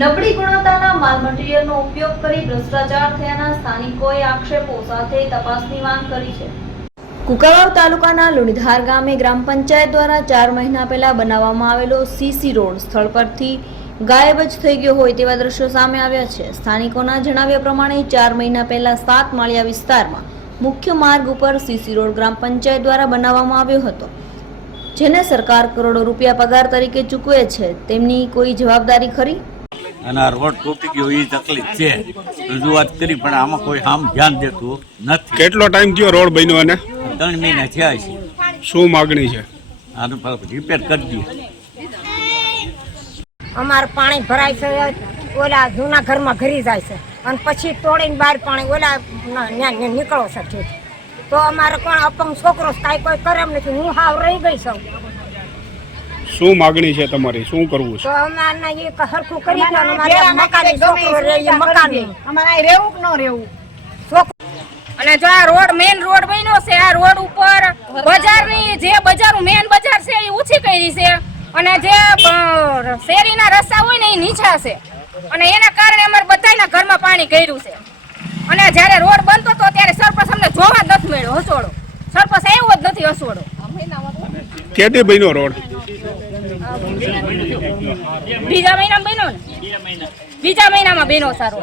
નબળી ગુણવત્તાના માલ મટીરીયલનો ઉપયોગ કરી ભ્રષ્ટાચાર થયાના સ્થાનિકોએ આક્ષેપો સાથે તપાસની માંગ કરી છે. કુકાવાવ તાલુકાના લુણીધાર ગામે ગ્રામ પંચાયત દ્વારા ચાર મહિના પહેલા બનાવવામાં આવેલો સીસી રોડ સ્થળ પરથી ગાયબ જ થઈ ગયો હોય તેવા દ્રશ્યો સામે આવ્યા છે. સ્થાનિકોના જણાવ્યા પ્રમાણે ચાર મહિના પહેલા સાત માળિયા વિસ્તારમાં મુખ્ય માર્ગ ઉપર સીસી રોડ ગ્રામ પંચાયત દ્વારા બનાવવામાં આવ્યો હતો. જેને સરકાર કરોડો રૂપિયા પગાર તરીકે ચૂકવે છે. તેમની કોઈ જવાબદારી ખરી? અને આ રોડ તૂટી ગયો એ તકલીફ છે. રજૂઆત કરી પણ આમાં કોઈ આમ ધ્યાન દેતું નથી. કેટલો ટાઈમ થયો રોડ બન્યો અને? ત્રણ મહિના થયા છે. શું માગણી છે? આનું રિપેર કરી દઈએ. અમારે પાણી ભરાય છે ઓલા જૂના ઘરમાં ઘરી જાય છે. અને પછી તોડીને બહાર પાણી ઓલા નીકળો છે તો અમારે કોણ અપંગ છોકરો કાંઈ કોઈ કરે એમ નથી. હું હાવ રહી ગઈ છું. શું માગણી છે તમારી? શું કરવું છે? તો એ હરખું કરી દો અને અમારે છોકરો રહે એ મકાનની અમારે રહેવું કે ન રહેવું? અને જો આ રોડ મેન રોડ બન્યો છે આ રોડ ઉપર બજારની જે બજાર મેન બજાર છે એ ઊંચી કરી છે. અને જે શેરીના રસ્તા હોય ને એ નીચા છે. અને એના કારણે અમારે બધાના ઘરમાં પાણી ગયું છે. અને જ્યારે રોડ બનતો હતો ત્યારે સરપંચ અમને જોવા જ નથી મળ્યો હસોડો. સરપંચ આવ્યો જ નથી હસોડો. કેદી બન્યો રોડ? બીજા મહિનામાં બન્યો ને? બીજા મહિનામાં બન્યો સારો.